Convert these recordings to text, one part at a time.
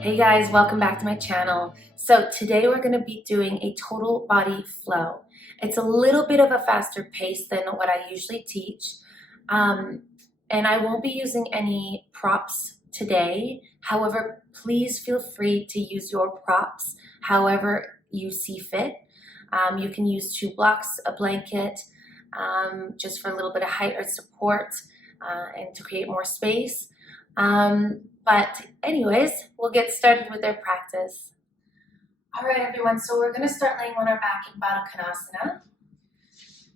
Hey guys, welcome back to my channel. So today we're going to be doing a total body flow. It's a little bit of a faster pace than what I usually teach. And I won't be using any props today. However, please feel free to use your props however you see fit. You can use 2 blocks, a blanket, just for a little bit of height or support and to create more space. But anyways, we'll get started with our practice. All right, everyone, so we're gonna start laying on our back in Uttanasana.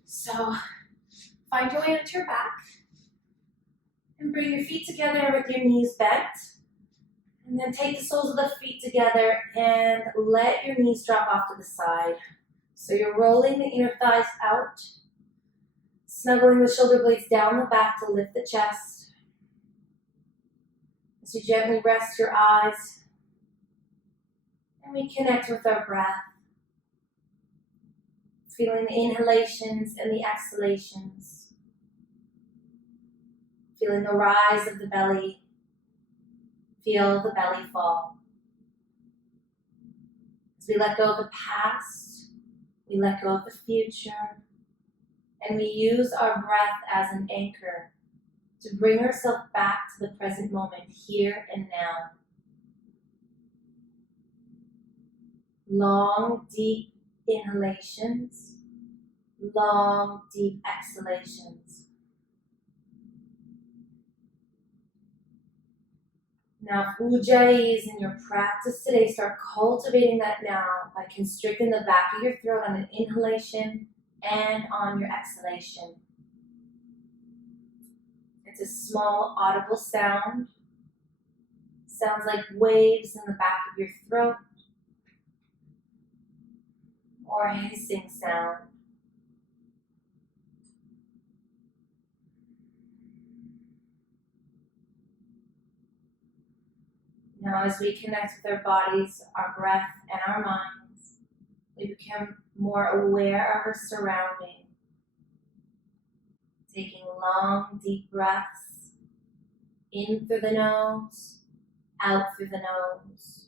So find your way onto your back and bring your feet together with your knees bent. And then take the soles of the feet together and let your knees drop off to the side. So you're rolling the inner thighs out, snuggling the shoulder blades down the back to lift the chest. As you gently rest your eyes and we connect with our breath, feeling the inhalations and the exhalations, feeling the rise of the belly, feel the belly fall. As we let go of the past, we let go of the future, and we use our breath as an anchor to bring ourselves back to the present moment, here and now. Long, deep inhalations, long, deep exhalations. Now, if ujjayi is in your practice today, start cultivating that now by constricting the back of your throat on an inhalation and on your exhalation. It's a small audible sound. Sounds like waves in the back of your throat or a hissing sound. Now as we connect with our bodies, our breath, and our minds, we become more aware of our surroundings. Taking long, deep breaths in through the nose, out through the nose.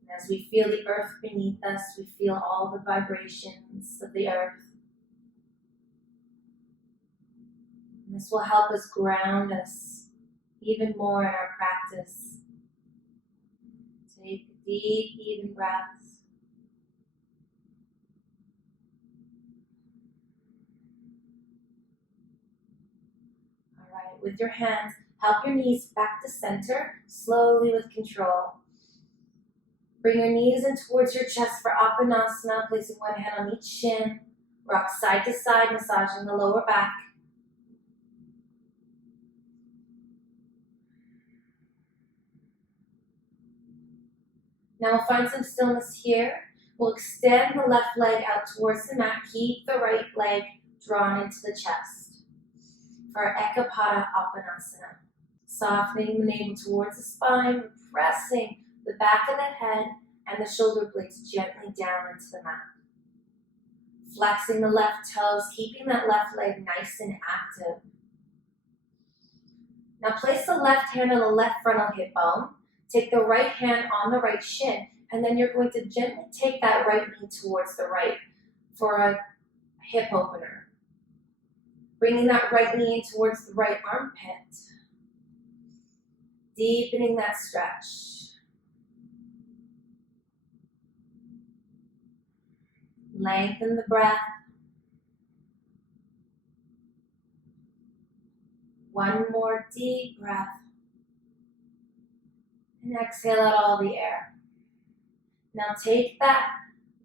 And as we feel the earth beneath us, we feel all the vibrations of the earth. And this will help us ground us even more in our practice. Take deep, even breaths. With your hands, help your knees back to center, slowly with control. Bring your knees in towards your chest for Uttanasana, placing one hand on each shin. Rock side to side, massaging the lower back. Now we'll find some stillness here. We'll extend the left leg out towards the mat. Keep the right leg drawn into the chest. For our Ekapada Uttanasana. Softening the navel towards the spine, pressing the back of the head and the shoulder blades gently down into the mat. Flexing the left toes, keeping that left leg nice and active. Now place the left hand on the left frontal hip bone. Take the right hand on the right shin, and then you're going to gently take that right knee towards the right for a hip opener. Bringing that right knee in towards the right armpit. Deepening that stretch. Lengthen the breath. One more deep breath. And exhale out all the air. Now take that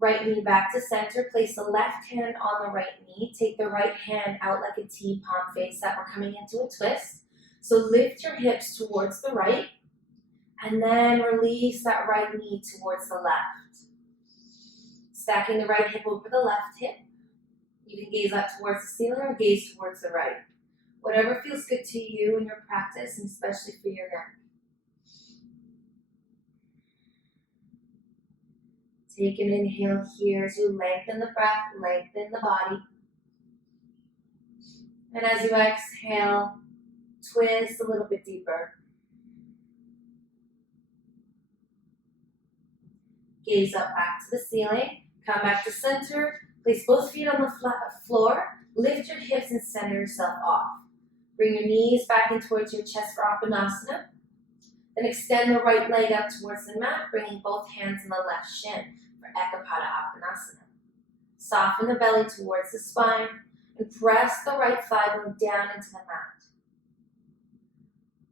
right knee back to center. Place the left hand on the right knee. Take the right hand out like a T, palm face that. We're coming into a twist. So lift your hips towards the right. And then release that right knee towards the left. Stacking the right hip over the left hip. You can gaze up towards the ceiling or gaze towards the right. Whatever feels good to you in your practice, and especially for your neck. Take an inhale here as you lengthen the breath, lengthen the body. And as you exhale, twist a little bit deeper. Gaze up back to the ceiling. Come back to center. Place both feet on the floor. Lift your hips and center yourself off. Bring your knees back in towards your chest for Uttanasana. Then extend the right leg out towards the mat, bringing both hands on the left shin for Ekapada Uttanasana. Soften the belly towards the spine and press the right thigh bone down into the mat.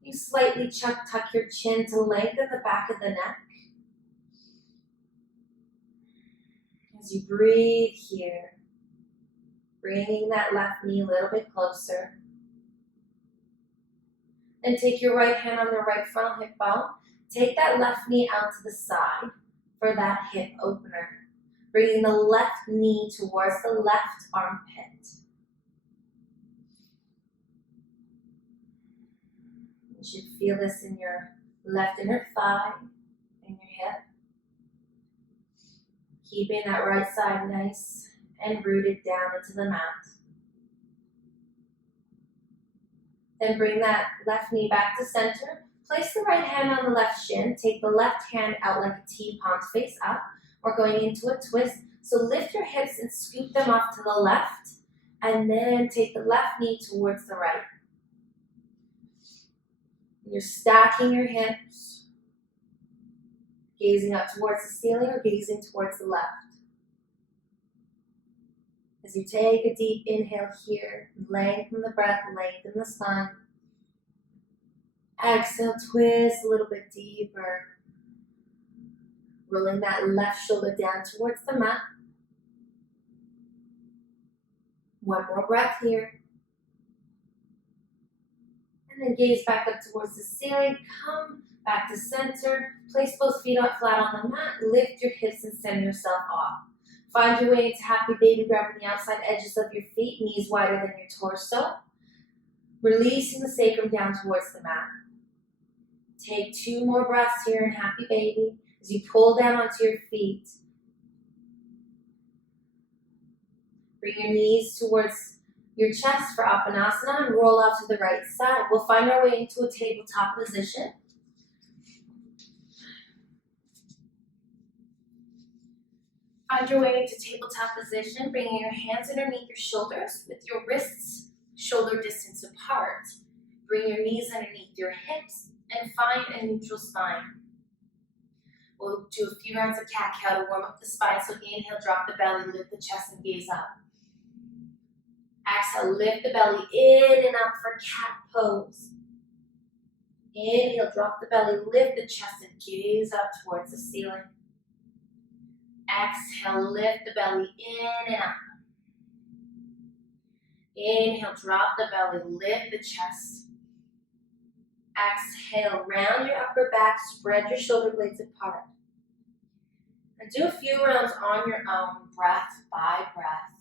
You slightly tuck your chin to lengthen the back of the neck. As you breathe here, bringing that left knee a little bit closer. Then take your right hand on the right frontal hip bone. Take that left knee out to the side for that hip opener. Bringing the left knee towards the left armpit. You should feel this in your left inner thigh and your hip. Keeping that right side nice and rooted down into the mat. Then bring that left knee back to center. Place the right hand on the left shin. Take the left hand out like a T, palms face up. We're going into a twist. So lift your hips and scoop them off to the left. And then take the left knee towards the right. You're stacking your hips. Gazing up towards the ceiling or gazing towards the left. As you take a deep inhale here, lengthen the breath, lengthen the spine. Exhale, twist a little bit deeper. Rolling that left shoulder down towards the mat. One more breath here. And then gaze back up towards the ceiling. Come back to center. Place both feet up flat on the mat. Lift your hips and send yourself off. Find your way into happy baby, grabbing the outside edges of your feet, knees wider than your torso. Releasing the sacrum down towards the mat. Take 2 more breaths here in happy baby as you pull down onto your feet. Bring your knees towards your chest for Uttanasana and roll off to the right side. We'll find our way into a tabletop position. Find your way into tabletop position, bringing your hands underneath your shoulders with your wrists shoulder distance apart. Bring your knees underneath your hips and find a neutral spine. We'll do a few rounds of cat-cow to warm up the spine. So inhale, drop the belly, lift the chest and gaze up. Exhale, lift the belly in and up for cat pose. Inhale, drop the belly, lift the chest and gaze up towards the ceiling. Exhale, lift the belly in and up. Inhale, drop the belly, lift the chest. Exhale, round your upper back, spread your shoulder blades apart. And do a few rounds on your own, breath by breath.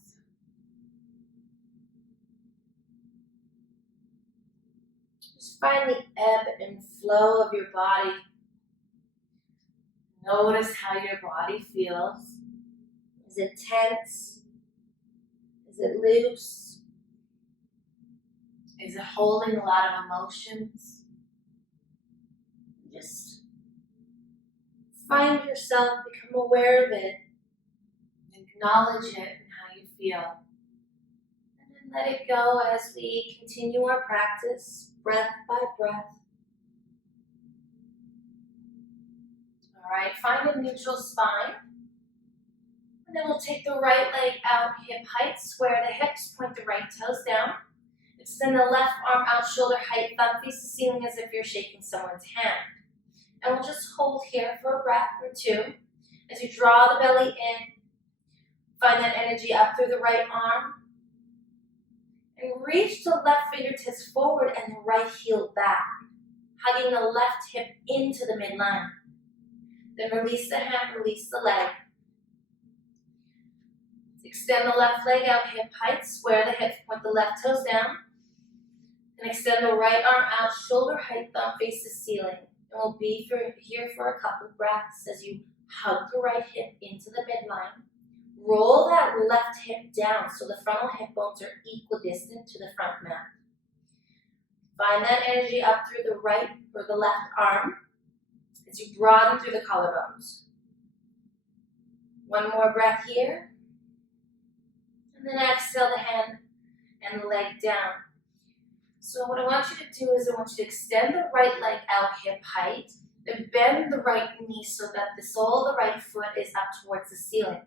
Just find the ebb and flow of your body. Notice how your body feels. Is it tense? Is it loose? Is it holding a lot of emotions? Just find yourself, become aware of it, acknowledge it and how you feel. And then let it go as we continue our practice, breath by breath. All right, find a neutral spine. And then we'll take the right leg out hip height, square the hips, point the right toes down. Extend the left arm out shoulder height, thumb face the ceiling as if you're shaking someone's hand. And we'll just hold here for a breath or two. As you draw the belly in, find that energy up through the right arm. And reach the left fingertips forward and the right heel back, hugging the left hip into the midline. Then release the hand, release the leg. Extend the left leg out hip height, square the hips, point the left toes down. And extend the right arm out, shoulder height, thumb face the ceiling. And we'll be here for a couple of breaths as you hug the right hip into the midline. Roll that left hip down so the frontal hip bones are equidistant to the front mat. Find that energy up through the right or the left arm as you broaden through the collarbones. One more breath here. And then exhale the hand and the leg down. So what I want you to do is I want you to extend the right leg out hip height, then bend the right knee so that the sole of the right foot is up towards the ceiling.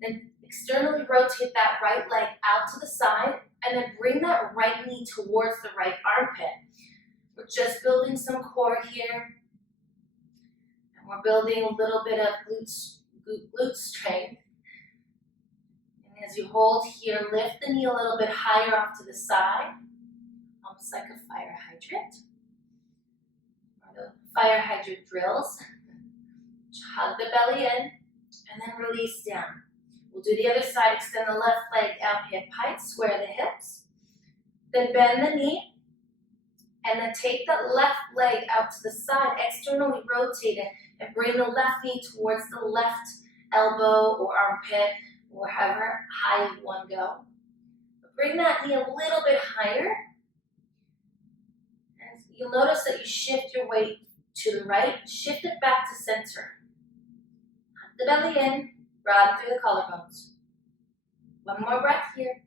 Then externally rotate that right leg out to the side and then bring that right knee towards the right armpit. We're just building some core here. And we're building a little bit of glute strength. And as you hold here, lift the knee a little bit higher off to the side, almost like a fire hydrant. Or the fire hydrant drills. Hug the belly in and then release down. We'll do the other side, extend the left leg out hip height, square the hips. Then bend the knee. And then take that left leg out to the side, externally rotate it, and bring the left knee towards the left elbow or armpit, or however high you want to go. But bring that knee a little bit higher. And you'll notice that you shift your weight to the right, shift it back to center. Hug the belly in, broaden through the collarbones. One more breath here.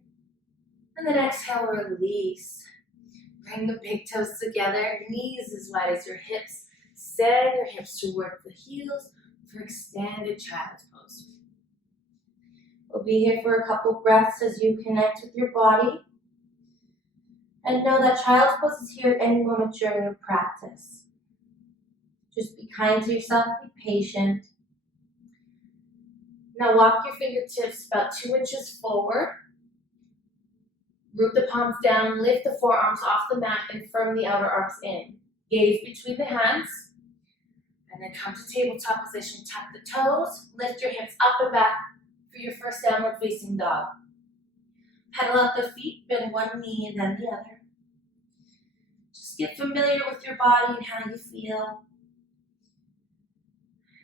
And then exhale, release. Bring the big toes together, knees as wide as your hips. Send your hips toward the heels for extended child's pose. We'll be here for a couple breaths as you connect with your body. And know that child's pose is here at any moment during your practice. Just be kind to yourself, be patient. Now walk your fingertips about 2 inches forward. Root the palms down, lift the forearms off the mat and firm the outer arms in. Gaze between the hands. And then come to tabletop position. Tap the toes, lift your hips up and back for your first downward facing dog. Pedal out the feet, bend one knee and then the other. Just get familiar with your body and how you feel.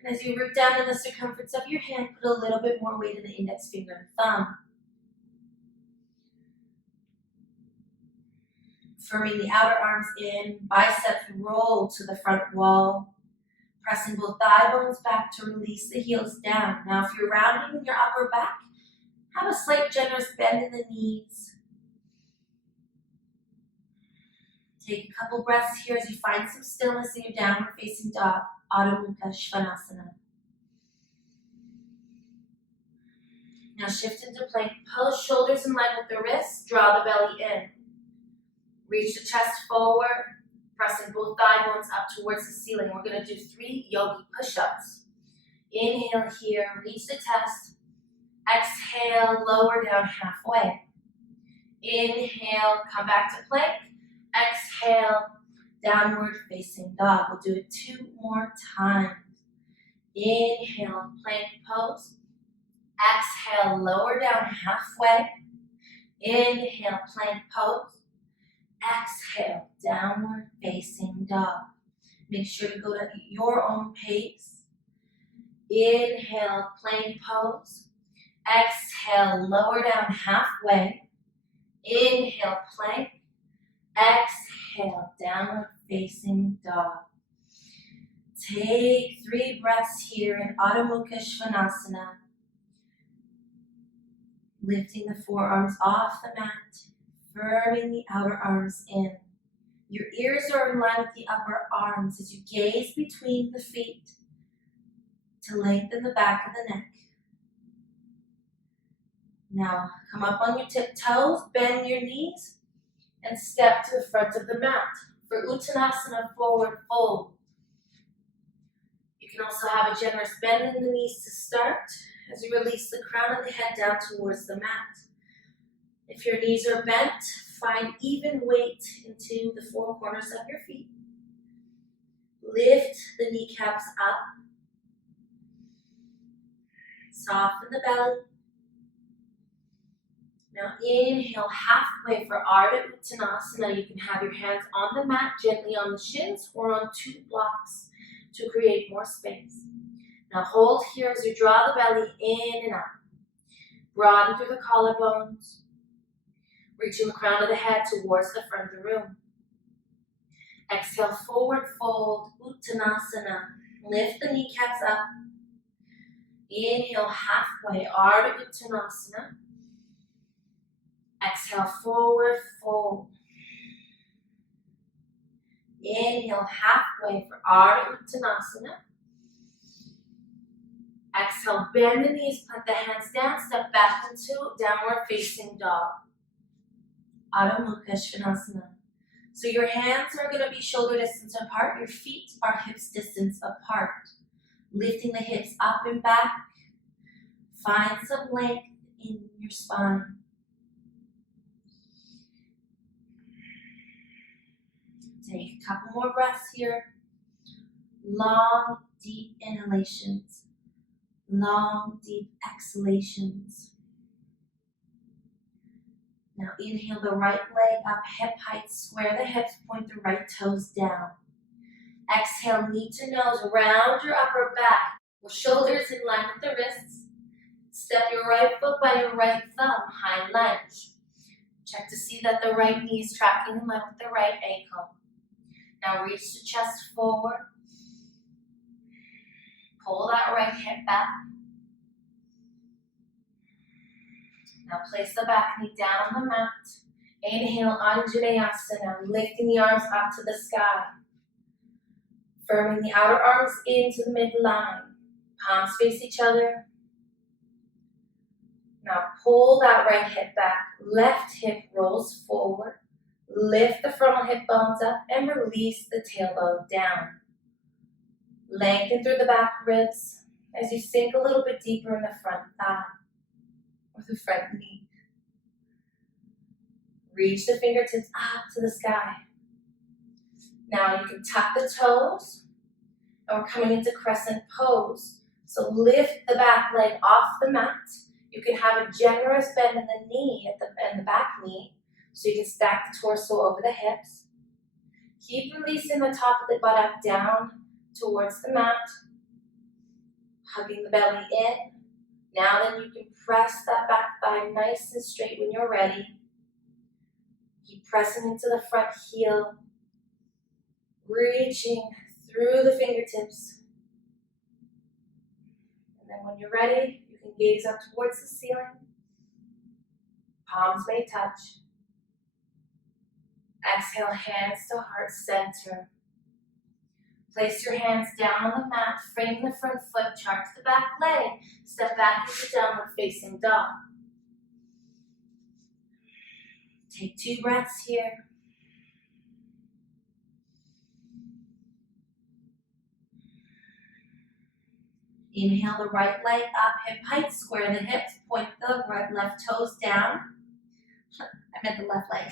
And as you root down in the circumference of your hand, put a little bit more weight in the index finger and thumb. Firming the outer arms in, biceps roll to the front wall. Pressing both thigh bones back to release the heels down. Now if you're rounding in your upper back, have a slight generous bend in the knees. Take a couple breaths here as you find some stillness in your downward facing dog, Ardha Shavasana. Now shift into plank pose, shoulders in line with the wrists, draw the belly in. Reach the chest forward, pressing both thigh bones up towards the ceiling. We're going to do 3 yogi push-ups. Inhale here, reach the chest. Exhale, lower down halfway. Inhale, come back to plank. Exhale, downward facing dog. We'll do it 2 more times. Inhale, plank pose. Exhale, lower down halfway. Inhale, plank pose. Exhale, downward facing dog. Make sure to go at your own pace. Inhale, plank pose. Exhale, lower down halfway. Inhale, plank. Exhale, downward facing dog. Take 3 breaths here in Ardha Svanasana. Lifting the forearms off the mat. Firming the outer arms in. Your ears are in line with the upper arms as you gaze between the feet to lengthen the back of the neck. Now come up on your tiptoes, bend your knees, and step to the front of the mat for Uttanasana forward fold. You can also have a generous bend in the knees to start as you release the crown of the head down towards the mat. If your knees are bent, find even weight into the 4 corners of your feet. Lift the kneecaps up. Soften the belly. Now inhale halfway for Ardha Uttanasana. You can have your hands on the mat, gently on the shins or on 2 blocks to create more space. Now hold here as you draw the belly in and up. Broaden through the collarbones. Reaching the crown of the head towards the front of the room. Exhale, forward fold, Uttanasana. Lift the kneecaps up. Inhale, halfway, Ardha Uttanasana. Exhale, forward fold. Inhale, halfway for Ardha Uttanasana. Exhale, bend the knees, plant the hands down, step back into downward facing dog. Adho Mukha Svanasana. So your hands are going to be shoulder distance apart, your feet are hips distance apart. Lifting the hips up and back. Find some length in your spine. Take a couple more breaths here. Long, deep inhalations. Long, deep exhalations. Now inhale the right leg up, hip height, square the hips, point the right toes down. Exhale, knee to nose, round your upper back, with shoulders in line with the wrists. Step your right foot by your right thumb, high lunge. Check to see that the right knee is tracking in line with the right ankle. Now reach the chest forward. Pull that right hip back. Now place the back knee down on the mat. Inhale, Anjaneyasana, lifting the arms up to the sky. Firming the outer arms into the midline. Palms face each other. Now pull that right hip back. Left hip rolls forward. Lift the frontal hip bones up and release the tailbone down. Lengthen through the back ribs as you sink a little bit deeper in the front thigh or the front knee. Reach the fingertips up to the sky. Now you can tuck the toes, and we're coming into Crescent Pose. So lift the back leg off the mat. You can have a generous bend in the knee and the back knee, so you can stack the torso over the hips. Keep releasing the top of the buttock down towards the mat, hugging the belly in. Now then you can press that back thigh nice and straight when you're ready. Keep pressing into the front heel, reaching through the fingertips. And then when you're ready, you can gaze up towards the ceiling. Palms may touch. Exhale, hands to heart center. Place your hands down on the mat, frame the front foot, charge the back leg, step back into downward facing dog. Take 2 breaths here. Inhale the right leg up, hip height, square the hips, point the right left toes down. I meant the left leg.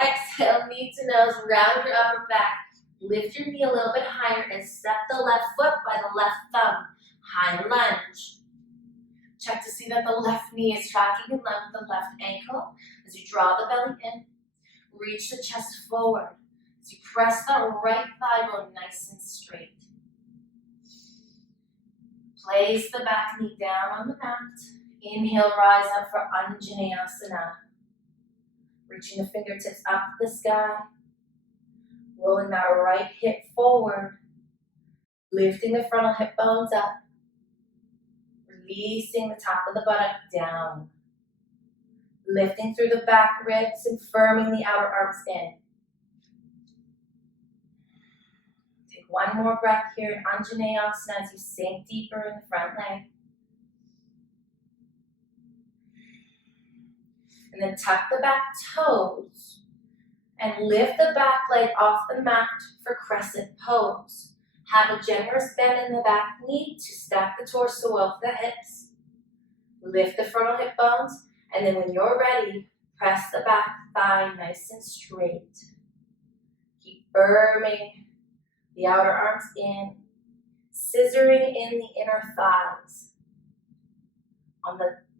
Exhale, knee to nose, round your upper back. Lift your knee a little bit higher and step the left foot by the left thumb. High lunge. Check to see that the left knee is tracking in line with the left ankle. As you draw the belly in, reach the chest forward. As you press that right thigh bone nice and straight. Place the back knee down on the mat. Inhale, rise up for Anjaneyasana. Reaching the fingertips up to the sky. Rolling that right hip forward. Lifting the frontal hip bones up. Releasing the top of the buttock down. Lifting through the back ribs and firming the outer arms in. Take one more breath here in Anjaneyasana as you sink deeper in the front leg. And then tuck the back toes and lift the back leg off the mat for Crescent Pose. Have a generous bend in the back knee to stack the torso over the hips. Lift the frontal hip bones, and then when you're ready, press the back thigh nice and straight. Keep firming the outer arms in, scissoring in the inner thighs.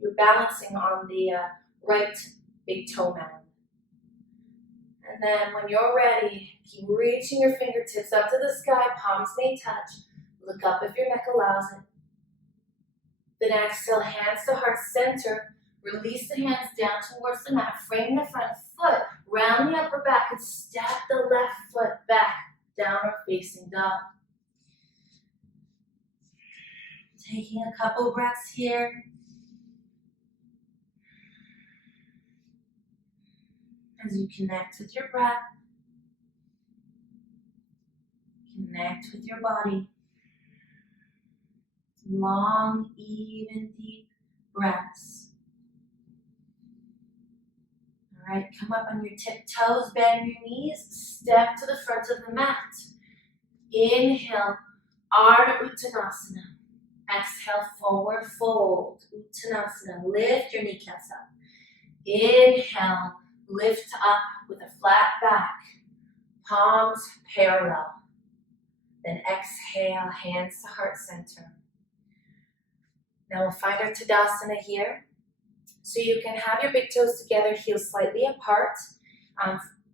You're balancing on the right big toe mound. And then when you're ready, keep reaching your fingertips up to the sky, palms may touch. Look up if your neck allows it. Then exhale, hands to heart center. Release the hands down towards the mat. Frame the front foot. Round the upper back and step the left foot back. Downward facing dog. Taking a couple breaths here. As you connect with your breath. Connect with your body. Long, even, deep breaths. All right, come up on your tiptoes, bend your knees, step to the front of the mat. Inhale, Ardha Uttanasana. Exhale, forward fold, Uttanasana. Lift your kneecaps up. Inhale, lift up with a flat back, palms parallel. Then exhale, hands to heart center. Now we'll find our Tadasana here. So you can have your big toes together, heels slightly apart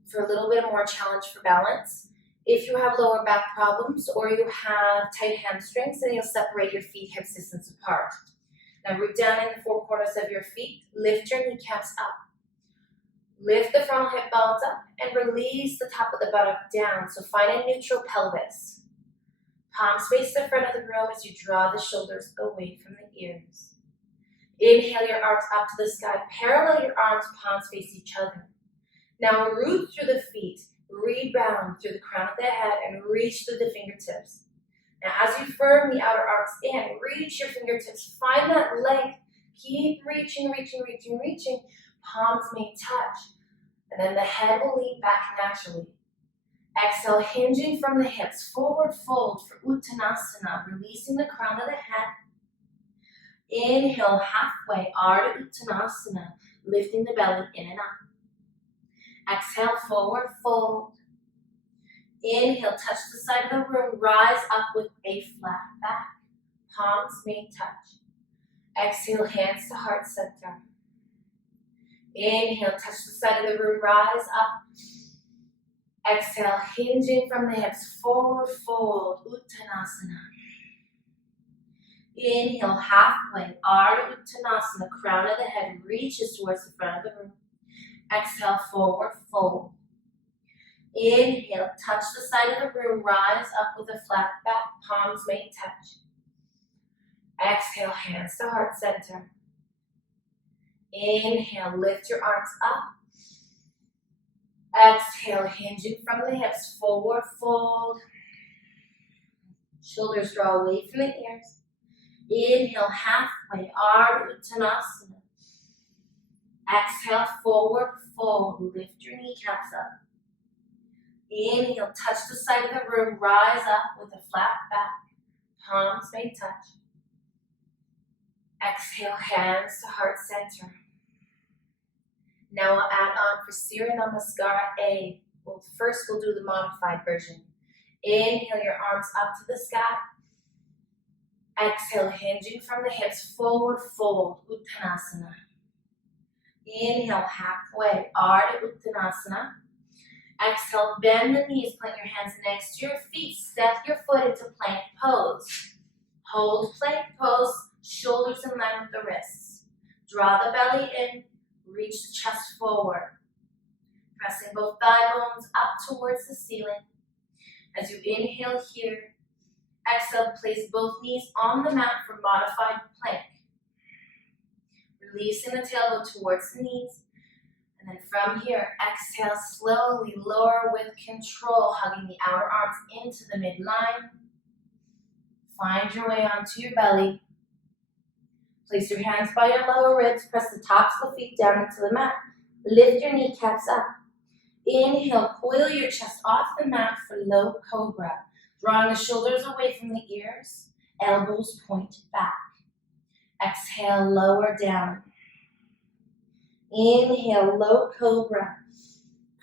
for a little bit more challenge for balance. If you have lower back problems or you have tight hamstrings, then you'll separate your feet hip distance apart. Now root down in the four corners of your feet, lift your kneecaps up. Lift the frontal hip bones up and release the top of the buttock down. So find a neutral pelvis. Palms face the front of the room as you draw the shoulders away from the ears. Inhale your arms up to the sky. Parallel your arms, palms face each other. Now root through the feet. Rebound through the crown of the head and reach through the fingertips. Now as you firm the outer arms in, reach your fingertips. Find that length. Keep reaching, reaching, reaching, reaching. Palms may touch. And then the head will lean back naturally. Exhale, hinging from the hips, forward fold for Uttanasana, releasing the crown of the head. Inhale, halfway, Ardha Uttanasana, lifting the belly in and up. Exhale, forward fold. Inhale, touch the side of the room, rise up with a flat back. Palms may touch. Exhale, hands to heart center. Inhale, touch the side of the room, rise up. Exhale, hinging from the hips, forward fold, Uttanasana. Inhale, halfway, Ardha Uttanasana, crown of the head reaches towards the front of the room. Exhale, forward fold. Inhale, touch the side of the room, rise up with a flat back, palms may touch. Exhale, hands to heart center. Inhale, lift your arms up. Exhale, hinging from the hips, forward fold. Shoulders draw away from the ears. Inhale, halfway, Ardha Uttanasana. Exhale, forward fold. Lift your kneecaps up. Inhale, touch the side of the room, rise up with a flat back. Palms may touch. Exhale, hands to heart center. Now I'll add on for Surya Namaskara A. First we'll do the modified version. Inhale your arms up to the sky. Exhale, hinging from the hips, forward fold, Uttanasana. Inhale, halfway, Ardha Uttanasana. Exhale, bend the knees, plant your hands next to your feet, step your foot into plank pose. Hold plank pose, shoulders in line with the wrists. Draw the belly in, reach the chest forward. Pressing both thigh bones up towards the ceiling. As you inhale here, exhale, place both knees on the mat for modified plank. Releasing the tailbone towards the knees. And then from here, exhale, slowly lower with control, hugging the outer arms into the midline. Find your way onto your belly. Place your hands by your lower ribs, press the tops of the feet down into the mat. Lift your kneecaps up. Inhale, coil your chest off the mat for low cobra. Drawing the shoulders away from the ears, elbows point back. Exhale, lower down. Inhale, low cobra.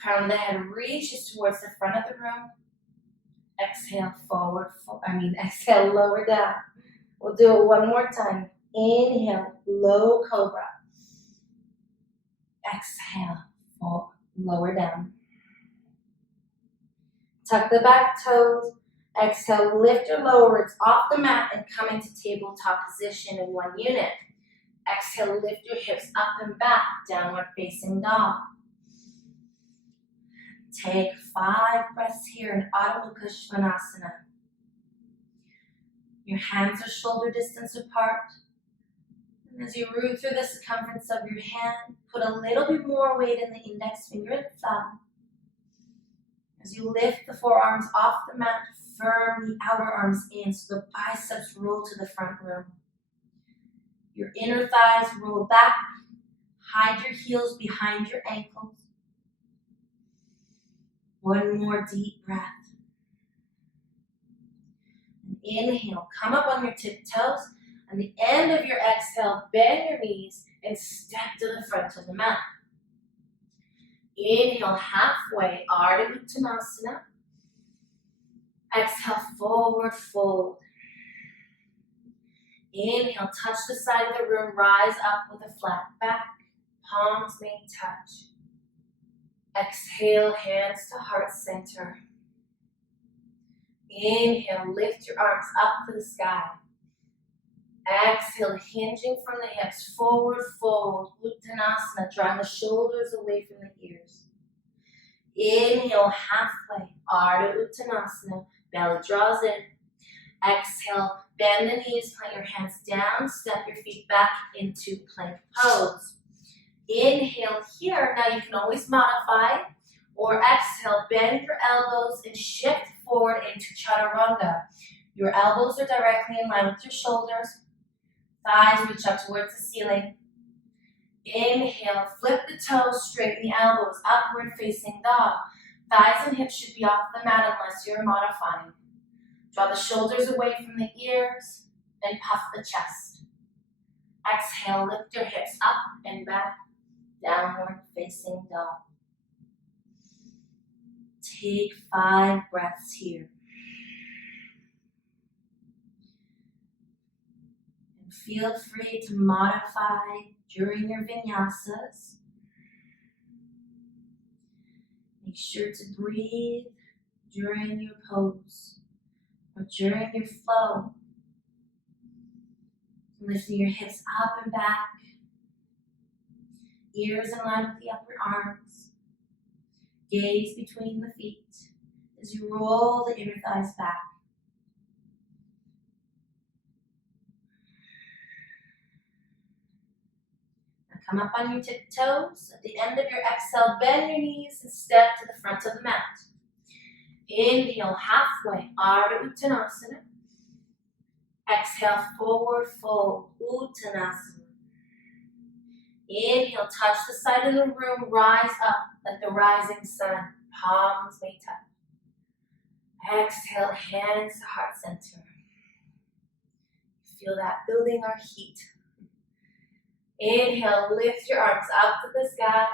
Crown of the head reaches towards the front of the room. Exhale, exhale, lower down. We'll do it one more time. Inhale, low cobra. Exhale, lower down. Tuck the back toes Exhale, lift your lower ribs off the mat and come into tabletop position in one unit. Exhale, lift your hips up and back, downward facing dog. Take 5 breaths here in Ardha Shavasana. Your hands are shoulder distance apart. And as you root through the circumference of your hand, put a little bit more weight in the index finger and thumb. As you lift the forearms off the mat, firm the outer arms in so the biceps roll to the front room. Your inner thighs roll back. Hide your heels behind your ankles. One more deep breath. And inhale, come up on your tiptoes. On the end of your exhale, bend your knees and step to the front of the mat. Inhale, halfway, Ardha Uttanasana. Exhale, forward fold. Inhale, touch the side of the room, rise up with a flat back. Palms may touch. Exhale, hands to heart center. Inhale, lift your arms up to the sky. Exhale, hinging from the hips, forward fold, Uttanasana, drawing the shoulders away from the ears. Inhale, halfway, Ardha Uttanasana, belly draws in. Exhale, bend the knees, plant your hands down, step your feet back into plank pose. Inhale here, now you can always modify, or exhale, bend your elbows and shift forward into Chaturanga. Your elbows are directly in line with your shoulders. Thighs reach up towards the ceiling. Inhale, flip the toes, straighten the elbows, upward facing dog. Thighs and hips should be off the mat unless you're modifying. Draw the shoulders away from the ears and puff the chest. Exhale, lift your hips up and back, downward facing dog. Take 5 breaths here. And feel free to modify during your vinyasas. Make sure to breathe during your pose or during your flow. Lifting your hips up and back. Ears in line with the upper arms. Gaze between the feet as you roll the inner thighs back. Now come up on your tiptoes. At the end of your exhale, bend your knees and step to the front of the mat. Inhale, halfway, Ardha Uttanasana. Exhale, forward fold, Uttanasana. Inhale, touch the side of the room, rise up like the rising sun. Palms may touch. Exhale, hands to heart center. Feel that building our heat. Inhale, lift your arms up to the sky.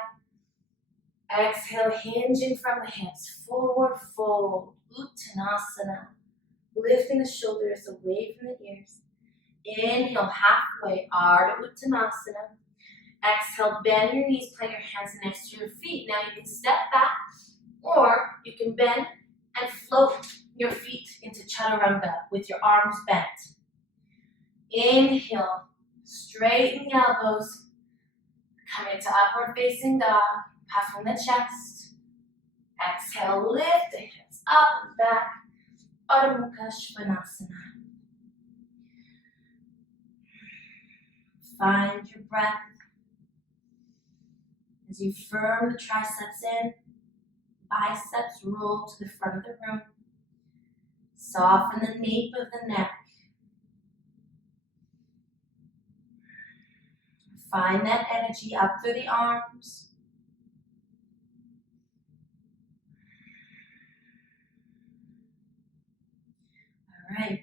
Exhale, hinging from the hips, forward fold, Uttanasana. Lifting the shoulders away from the ears. Inhale, halfway, Ardha Uttanasana. Exhale, bend your knees, plant your hands next to your feet. Now you can step back, or you can bend and float your feet into Chaturanga with your arms bent. Inhale, straighten the elbows, come into upward facing dog, puffing the chest. Exhale, lift the hips up and back, Ardha Shavasana. Find your breath. As you firm the triceps in, biceps roll to the front of the room. Soften the nape of the neck. Find that energy up through the arms. All right,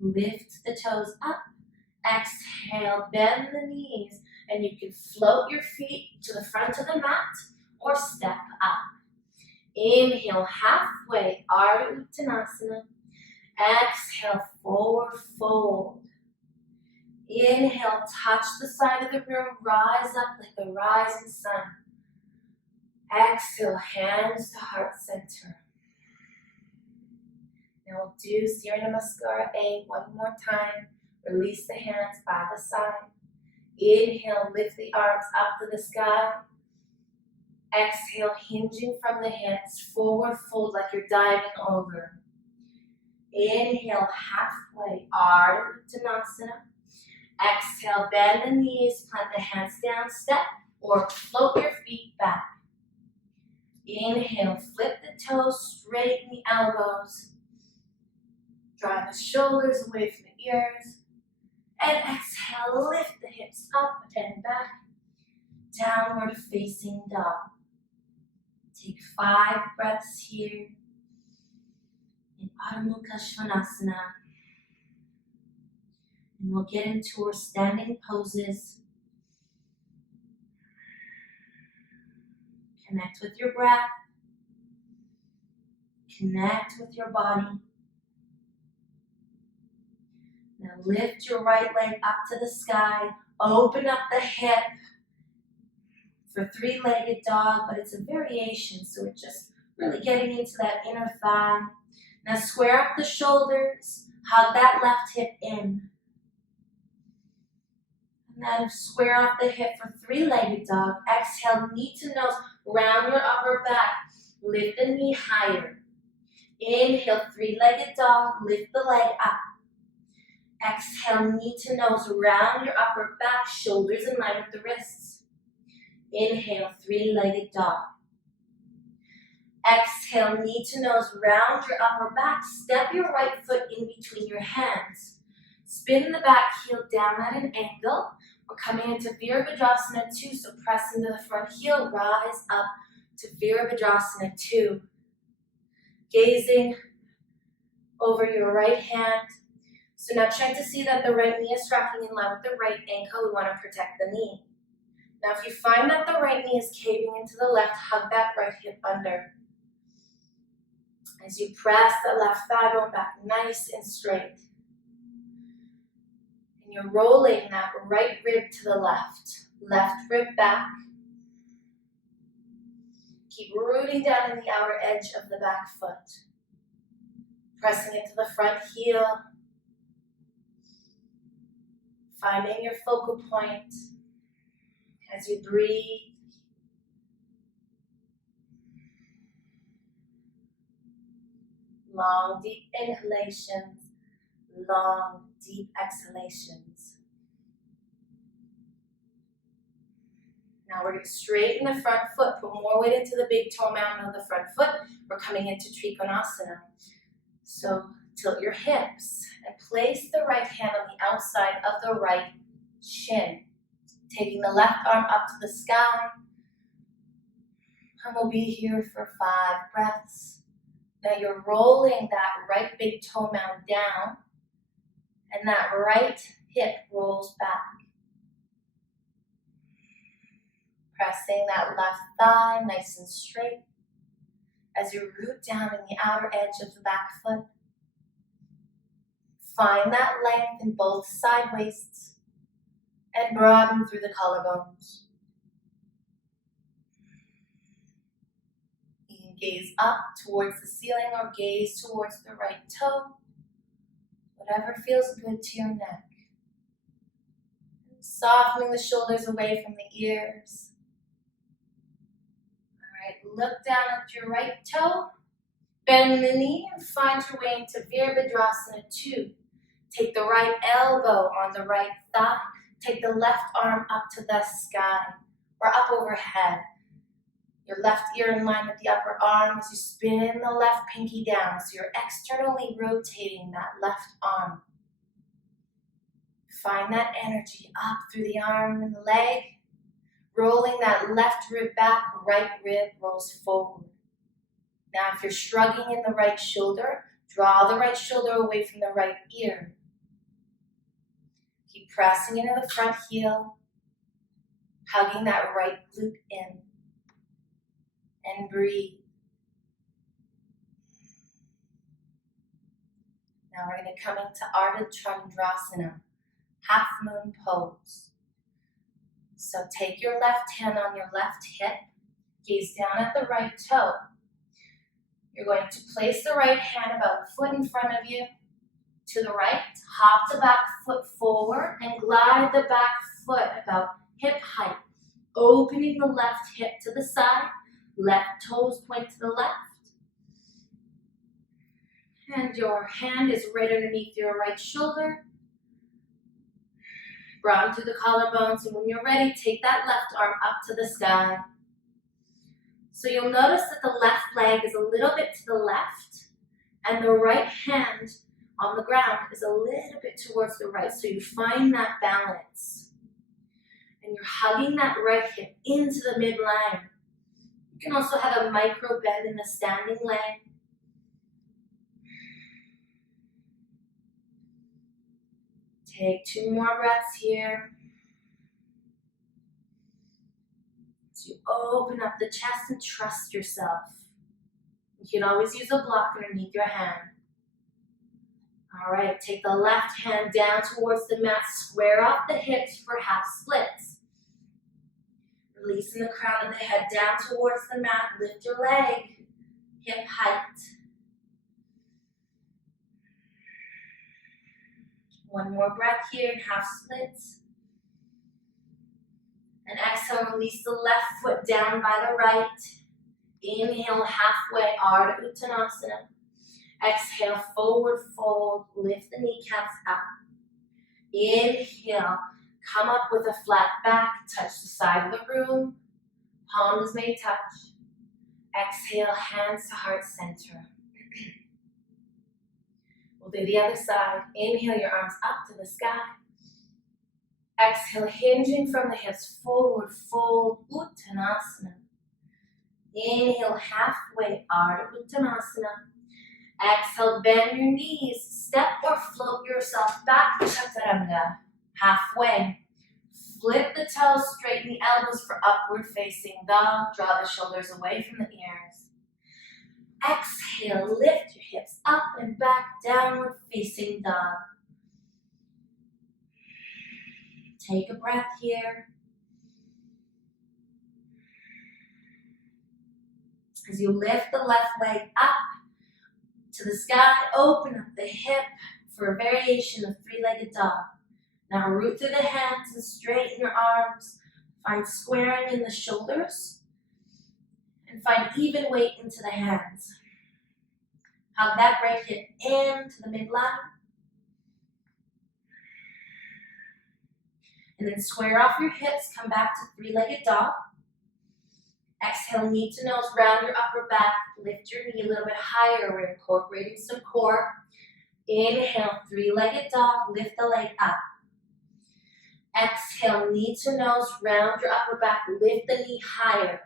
lift the toes up. Exhale, bend the knees, and you can float your feet to the front of the mat or step up. Inhale, halfway, Ardha Uttanasana. Exhale, forward fold. Inhale, touch the side of the room, rise up like the rising sun. Exhale, hands to heart center. Now we'll do Surya Namaskar A one more time. Release the hands by the side. Inhale, lift the arms up to the sky. Exhale, hinging from the hips, forward fold like you're diving over. Inhale, halfway, Ardha Uttanasana. Exhale, bend the knees, plant the hands down, step, or float your feet back. Inhale, flip the toes, straighten the elbows. Draw the shoulders away from the ears. And exhale, lift the hips up and back. Downward facing dog. Take 5 breaths here in Adho Mukha Svanasana. And we'll get into our standing poses. Connect with your breath. Connect with your body. Now lift your right leg up to the sky. Open up the hip for 3-legged dog, but it's a variation, so we're just really getting into that inner thigh. Now square up the shoulders, hug that left hip in. And then square off the hip for 3-legged dog. Exhale, knee to nose, round your upper back. Lift the knee higher. Inhale, 3-legged dog, lift the leg up. Exhale, knee to nose, round your upper back, shoulders in line with the wrists. Inhale, 3-legged dog. Exhale, knee to nose, round your upper back. Step your right foot in between your hands. Spin the back heel down at an angle. We're coming into Virabhadrasana 2, so press into the front heel, rise up to Virabhadrasana 2. Gazing over your right hand. So now try to see that the right knee is rocking in line with the right ankle. We want to protect the knee. Now if you find that the right knee is caving into the left, hug that right hip under. As you press the left thigh bone back nice and straight. And you're rolling that right rib to the left. Left rib back. Keep rooting down in the outer edge of the back foot. Pressing into the front heel. Finding your focal point as you breathe. Long, deep inhalations, long, deep exhalations. Now we're going to straighten the front foot, put more weight into the big toe mountain of the front foot. We're coming into Trikonasana. So tilt your hips and place the right hand on the outside of the right shin. Taking the left arm up to the sky. And we'll be here for 5 breaths. Now you're rolling that right big toe mound down. And that right hip rolls back. Pressing that left thigh nice and straight. As you root down in the outer edge of the back foot. Find that length in both side waists. And broaden through the collarbones. You can gaze up towards the ceiling or gaze towards the right toe. Whatever feels good to your neck. Softening the shoulders away from the ears. Alright, look down at your right toe. Bend the knee and find your way into Virabhadrasana 2. Take the right elbow on the right thigh. Take the left arm up to the sky or up overhead. Your left ear in line with the upper arm as you spin the left pinky down. So you're externally rotating that left arm. Find that energy up through the arm and the leg. Rolling that left rib back, right rib rolls forward. Now if you're struggling in the right shoulder, draw the right shoulder away from the right ear. Keep pressing into the front heel, hugging that right glute in, and breathe. Now we're going to come into Ardha Chandrasana, half moon pose. So take your left hand on your left hip, gaze down at the right toe. You're going to place the right hand about a foot in front of you. To the right, hop the back foot forward and glide the back foot about hip height. Opening the left hip to the side, left toes point to the left. And your hand is right underneath your right shoulder. Broaden through the collarbones, and when you're ready, take that left arm up to the sky. So you'll notice that the left leg is a little bit to the left, and the right hand on the ground is a little bit towards the right, so you find that balance. And you're hugging that right hip into the midline. You can also have a micro bend in the standing leg. Take 2 more breaths here. As you open up the chest and trust yourself. You can always use a block underneath your hand. All right, take the left hand down towards the mat. Square off the hips for half splits. Releasing the crown of the head down towards the mat. Lift your leg, hip height. One more breath here in half splits. And exhale, release the left foot down by the right. Inhale, halfway, Ardha Uttanasana. Exhale, forward fold, lift the kneecaps up. Inhale, come up with a flat back, touch the side of the room. Palms may touch. Exhale, hands to heart center. We'll do the other side. Inhale, your arms up to the sky. Exhale, hinging from the hips, forward fold, Uttanasana. Inhale, halfway, Ardha Uttanasana. Exhale, bend your knees, step or float yourself back to Chaturanga, halfway. Flip the toes, straighten the elbows for upward facing dog. Draw the shoulders away from the ears. Exhale, lift your hips up and back, downward facing dog. Take a breath here. As you lift the left leg up to the sky, open up the hip for a variation of 3-legged dog. Now root through the hands and straighten your arms. Find squaring in the shoulders and find even weight into the hands. Hug that right hip into the midline. And then square off your hips, come back to 3-legged dog. Exhale, knee to nose, round your upper back, lift your knee a little bit higher. We're incorporating some core. Inhale, 3-legged dog, lift the leg up. Exhale, knee to nose, round your upper back, lift the knee higher.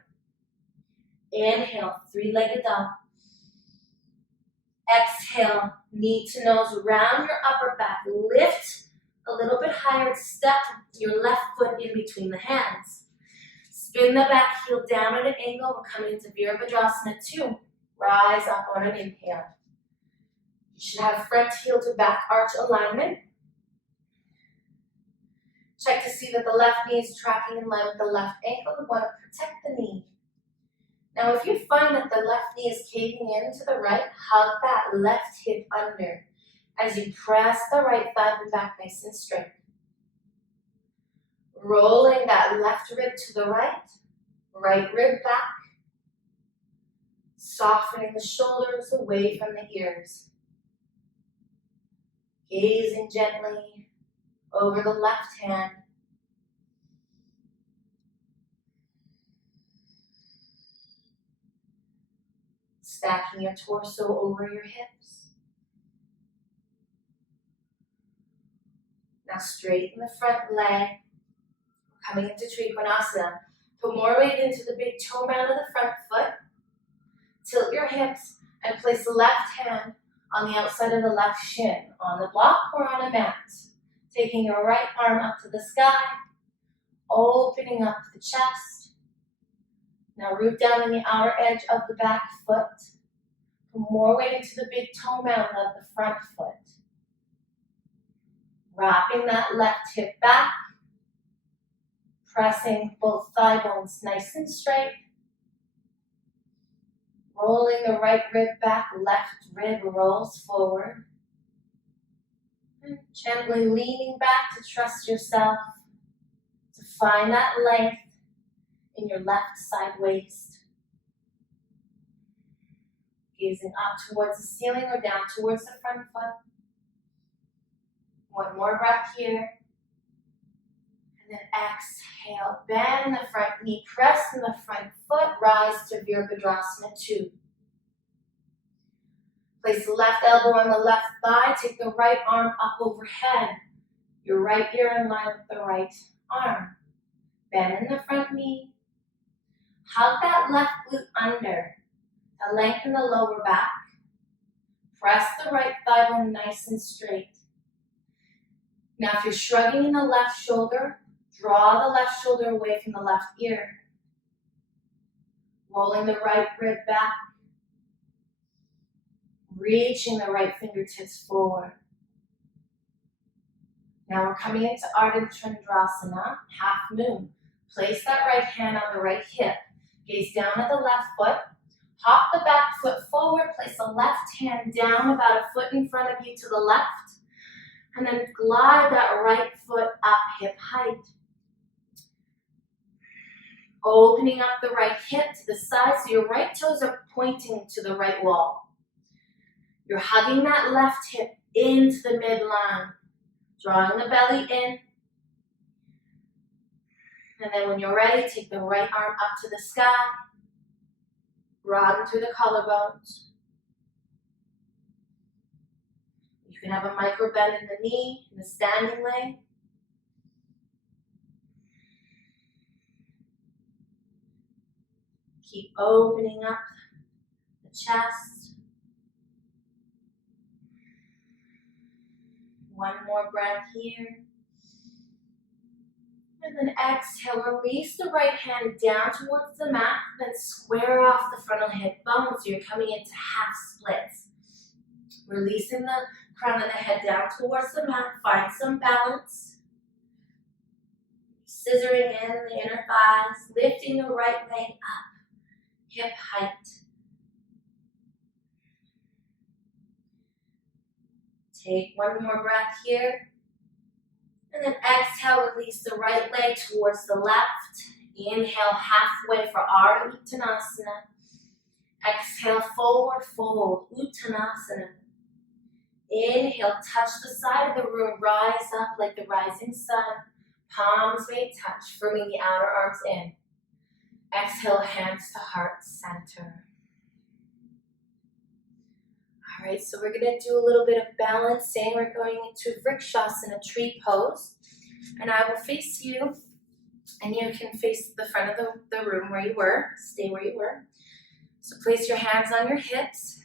Inhale, 3-legged dog. Exhale, knee to nose, round your upper back, lift a little bit higher, step your left foot in between the hands. Spin the back heel down at an angle. We're coming into Virabhadrasana 2. Rise up on an inhale. You should have front heel to back arch alignment. Check to see that the left knee is tracking in line with the left ankle. We want to protect the knee. Now, if you find that the left knee is caving in to the right, hug that left hip under as you press the right thigh back nice and straight. Rolling that left rib to the right rib back. Softening the shoulders away from the ears. Gazing gently over the left hand. Stacking your torso over your hips. Now straighten the front leg. Coming into Trikonasana. Put more weight into the big toe mound of the front foot. Tilt your hips and place the left hand on the outside of the left shin, on the block or on a mat. Taking your right arm up to the sky, opening up the chest. Now root down in the outer edge of the back foot. Put more weight into the big toe mound of the front foot. Wrapping that left hip back. Pressing both thigh bones nice and straight. Rolling the right rib back, left rib rolls forward. And gently leaning back to trust yourself to find that length in your left side waist. Gazing up towards the ceiling or down towards the front foot. One more breath here. And then exhale, bend the front knee, press in the front foot, rise to Virabhadrasana 2. Place the left elbow on the left thigh, take the right arm up overhead. Your right ear in line with the right arm. Bend in the front knee. Hug that left glute under. Lengthen the lower back. Press the right thigh bone nice and straight. Now if you're shrugging in the left shoulder, draw the left shoulder away from the left ear. Rolling the right rib back. Reaching the right fingertips forward. Now we're coming into Ardha Chandrasana, half moon. Place that right hand on the right hip. Gaze down at the left foot. Hop the back foot forward. Place the left hand down about a foot in front of you to the left. And then glide that right foot up hip height. Opening up the right hip to the side so your right toes are pointing to the right wall. You're hugging that left hip into the midline. Drawing the belly in. And then when you're ready, take the right arm up to the sky. Broaden through the collarbones. You can have a micro bend in the knee, in the standing leg. Keep opening up the chest. One more breath here. And then exhale, release the right hand down towards the mat, then square off the frontal hip bone so you're coming into half splits. Releasing the crown of the head down towards the mat, find some balance. Scissoring in the inner thighs, lifting the right leg up, hip height. Take one more breath here. And then exhale, release the right leg towards the left. Inhale halfway for Ardha Uttanasana. Exhale, forward fold, Uttanasana. Inhale, touch the side of the room, rise up like the rising sun. Palms may touch, bringing the outer arms in. Exhale, hands to heart center. All right, so we're gonna do a little bit of balancing. We're going into Vrikshasana, tree pose. And I will face you, and you can face the front of the room where you were. Stay where you were. So place your hands on your hips.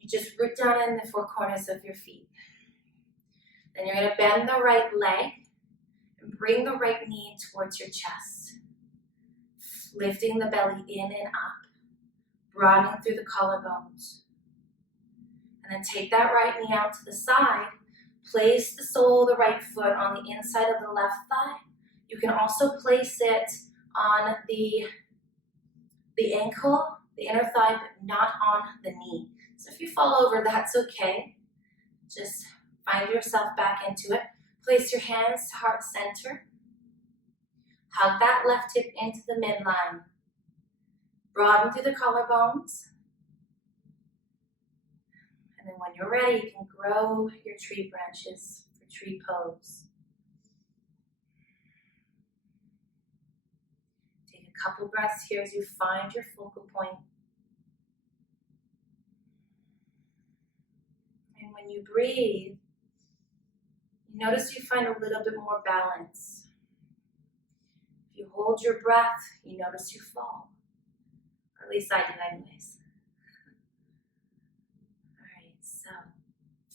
You just root down in the four corners of your feet. Then you're gonna bend the right leg and bring the right knee towards your chest. Lifting the belly in and up. Broadening through the collarbones. And then take that right knee out to the side. Place the sole of the right foot on the inside of the left thigh. You can also place it on the ankle, the inner thigh, but not on the knee. So if you fall over, that's okay. Just find yourself back into it. Place your hands to heart center. Hug that left hip into the midline. Broaden through the collarbones. And then when you're ready, you can grow your tree branches for tree pose. Take a couple breaths here as you find your focal point. And when you breathe, you notice you find a little bit more balance. If you hold your breath, you notice you fall. Or at least I did anyways. Alright, so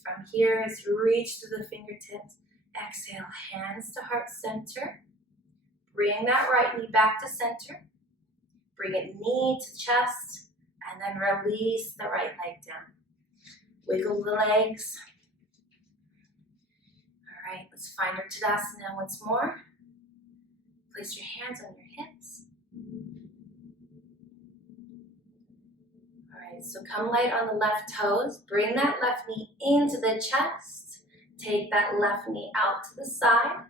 from here as you reach to the fingertips, exhale, hands to heart center. Bring that right knee back to center. Bring it knee to chest, and then release the right leg down. Wiggle the legs. Alright, let's find our Tadasana once more. Place your hands on your hips. in. So come light on the left toes. Bring that left knee into the chest. Take that left knee out to the side.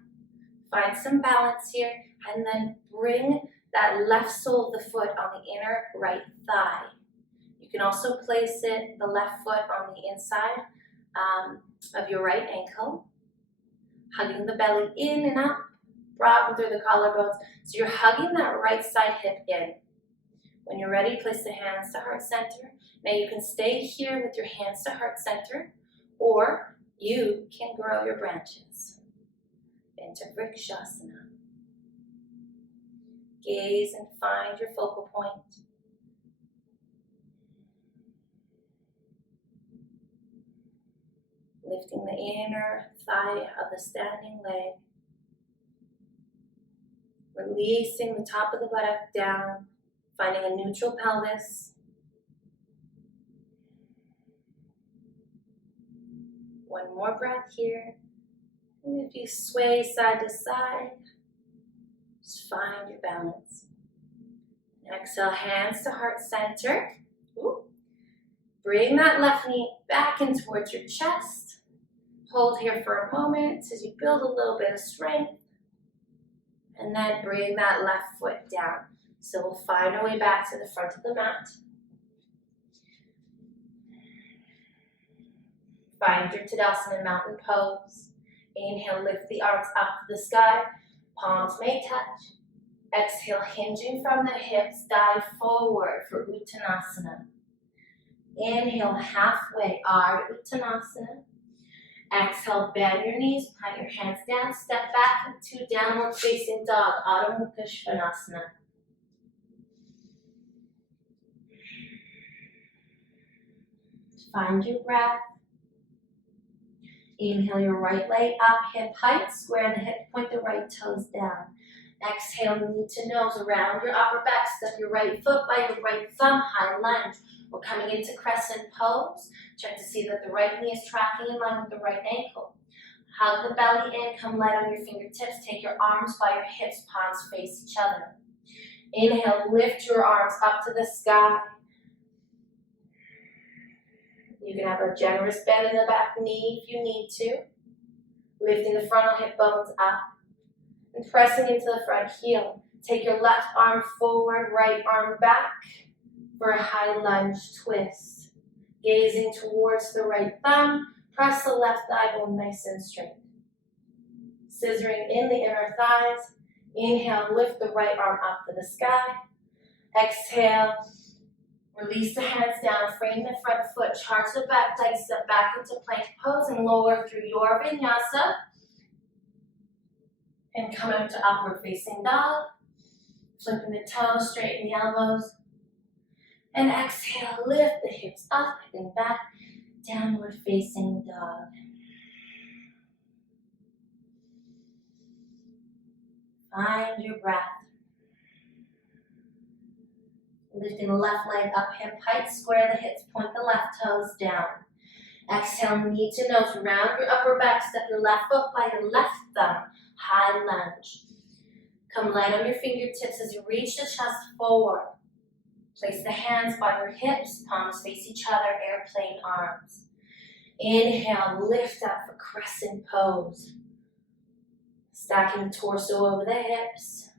Find some balance here. And then bring that left sole of the foot on the inner right thigh. You can also place it, the left foot, on the inside of your right ankle. Hugging the belly in and up. Broaden through the collarbones. So you're hugging that right side hip in. When you're ready, place the hands to heart center. Now you can stay here with your hands to heart center, or you can grow your branches into Vrikshasana. Gaze and find your focal point. Lifting the inner thigh of the standing leg. Releasing the top of the buttock down. Finding a neutral pelvis. One more breath here. And if you sway side to side, just find your balance. Exhale, hands to heart center. Ooh. Bring that left knee back in towards your chest. Hold here for a moment as you build a little bit of strength. And then bring that left foot down. So we'll find our way back to the front of the mat. Find your Tadasana mountain pose. Inhale, lift the arms up to the sky. Palms may touch. Exhale, hinging from the hips, dive forward for Uttanasana. Inhale, halfway, Ardha Uttanasana. Exhale, bend your knees, plant your hands down, step back into downward facing dog, Adho Mukha Svanasana. Find your breath. Inhale your right leg up, hip height, square the hip, point the right toes down. Exhale, knee to nose around your upper back, step your right foot by your right thumb, high lunge. We're coming into Crescent Pose. Check to see that the right knee is tracking in line with the right ankle. Hug the belly in, come light on your fingertips, take your arms by your hips, palms face each other. Inhale, lift your arms up to the sky. You can have a generous bend in the back knee if you need to. Lifting the frontal hip bones up and pressing into the front heel. Take your left arm forward, right arm back for a high lunge twist. Gazing towards the right thumb, press the left thigh bone nice and straight. Scissoring in the inner thighs. Inhale, lift the right arm up to the sky. Exhale. Release the hands down, frame the front foot, charge the back leg, step back into plank pose and lower through your vinyasa. And come out to upward facing dog. Flipping the toes, straighten the elbows. And exhale, lift the hips up and back, downward facing dog. Find your breath. Lifting the left leg up, hip height, square the hips, point the left toes down. Exhale, knee to nose, round your upper back, step your left foot by your left thumb, high lunge. Come light on your fingertips as you reach the chest forward. Place the hands by your hips, palms face each other, airplane arms. Inhale, lift up for Crescent Pose. Stacking the torso over the hips.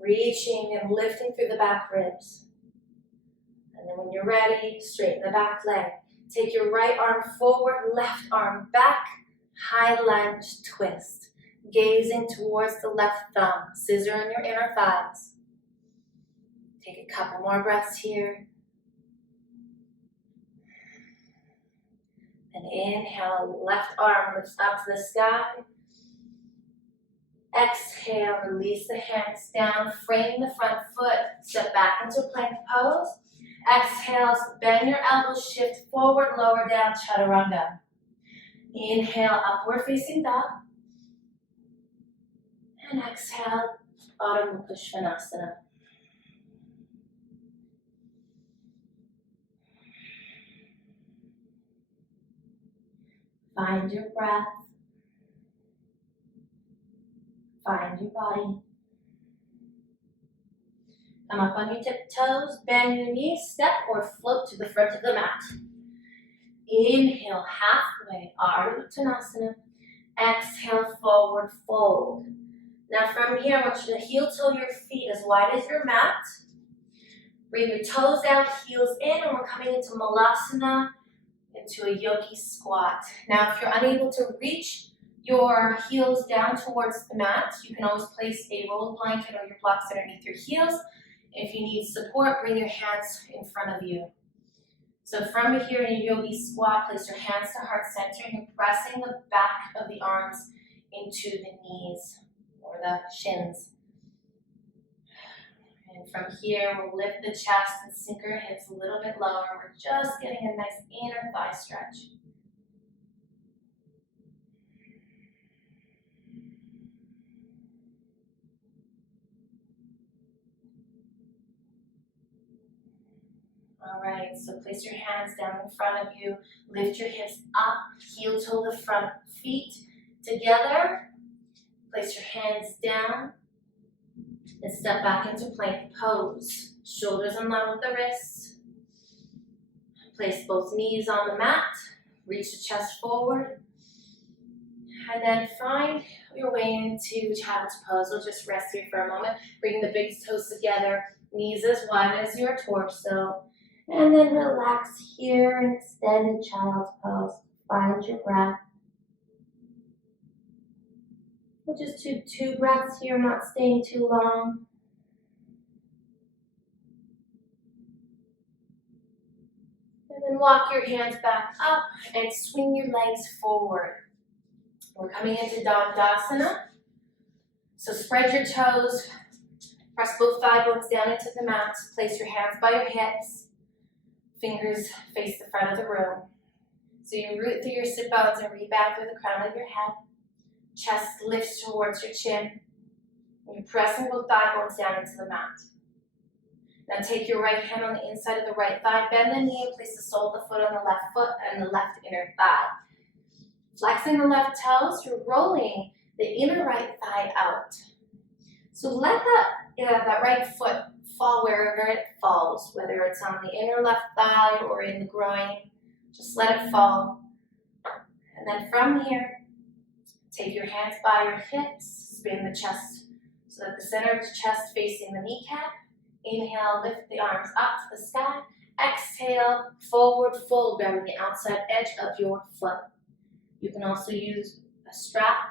Reaching and lifting through the back ribs. And then when you're ready, straighten the back leg. Take your right arm forward, left arm back, high lunge twist. Gazing towards the left thumb, scissor in your inner thighs. Take a couple more breaths here. And inhale, left arm lifts up to the sky. Exhale, release the hands down, frame the front foot, step back into plank pose. Exhale, bend your elbows, shift forward, lower down, Chaturanga. Inhale, upward facing dog. And exhale, Adho Mukha Svanasana. Find your breath. Find your body. Come up on your tiptoes, bend your knees, step or float to the front of the mat. Inhale, halfway, Ardha Uttanasana. Exhale, forward fold. Now from here, I want you to heel toe your feet as wide as your mat. Bring your toes out, heels in, and we're coming into Malasana, into a Yogi Squat. Now if you're unable to reach your heels down towards the mat, you can always place a rolled blanket or your blocks underneath your heels. If you need support, bring your hands in front of you. So from here in your Yogi Squat, place your hands to heart center and you're pressing the back of the arms into the knees or the shins. And from here, we'll lift the chest and sink our hips a little bit lower. We're just getting a nice inner thigh stretch. All right, so place your hands down in front of you. Lift your hips up, heel toe the front feet together. Place your hands down and step back into plank pose. Shoulders in line with the wrists. Place both knees on the mat. Reach the chest forward. And then find your way into Child's Pose. We'll just rest here for a moment. Bring the big toes together. Knees as wide as your torso. And then relax here and extend in Child's Pose. Find your breath. We'll just do 2 breaths here, not staying too long. And then walk your hands back up and swing your legs forward. We're coming into Tadasana. So spread your toes. Press both thigh bones down into the mat. Place your hands by your hips. Fingers face the front of the room. So you root through your sit bones and rebound through the crown of your head. Chest lifts towards your chin. And you're pressing both thigh bones down into the mat. Now take your right hand on the inside of the right thigh. Bend the knee and place the sole of the foot on the left foot and the left inner thigh. Flexing the left toes, you're rolling the inner right thigh out. So let that right foot fall wherever it falls, whether it's on the inner left thigh or in the groin. Just let it fall. And then from here, take your hands by your hips, spin the chest so that the center of the chest facing the kneecap. Inhale, lift the arms up to the sky. Exhale, forward fold, grabbing the outside edge of your foot. You can also use a strap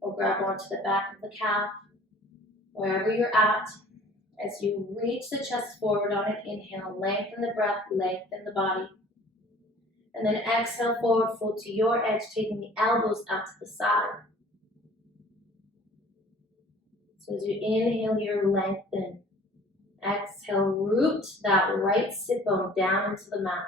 or grab onto the back of the calf, wherever you're at. As you reach the chest forward on an inhale, lengthen the breath, lengthen the body. And then exhale, forward fold to your edge, taking the elbows out to the side. So as you inhale here, lengthen. Exhale, root that right sit bone down into the mat.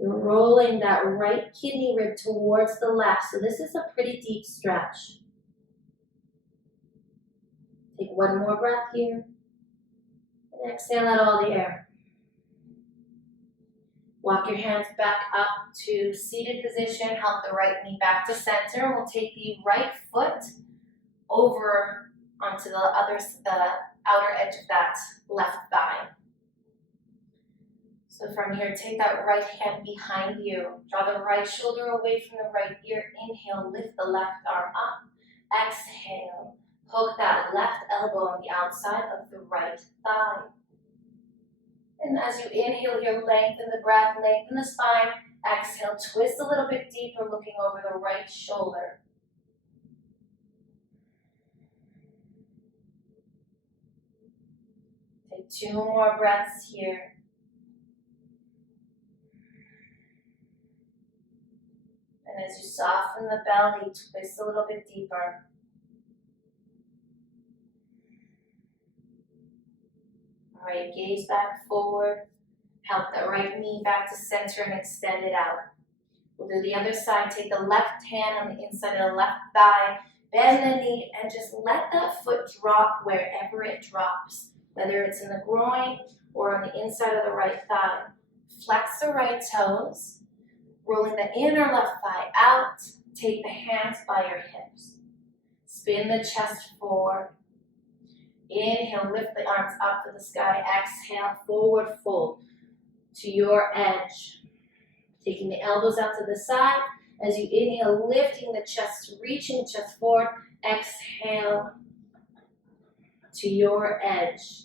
You're rolling that right kidney rib towards the left. So this is a pretty deep stretch. Take one more breath here. And exhale out all the air. Walk your hands back up to seated position. Help the right knee back to center. We'll take the right foot over onto the outer edge of that left thigh. So from here, take that right hand behind you. Draw the right shoulder away from the right ear. Inhale, lift the left arm up. Exhale, poke that left elbow on the outside of the right thigh. And as you inhale here, lengthen the breath, lengthen the spine. Exhale, twist a little bit deeper, looking over the right shoulder. Take 2 more breaths here. And as you soften the belly, twist a little bit deeper. All right, gaze back forward. Help that right knee back to center and extend it out. We'll do the other side. Take the left hand on the inside of the left thigh. Bend the knee and just let that foot drop wherever it drops, whether it's in the groin or on the inside of the right thigh. Flex the right toes. Rolling the inner left thigh out, take the hands by your hips. Spin the chest forward. Inhale, lift the arms up to the sky. Exhale, forward fold to your edge. Taking the elbows out to the side. As you inhale, lifting the chest, reaching chest forward. Exhale to your edge.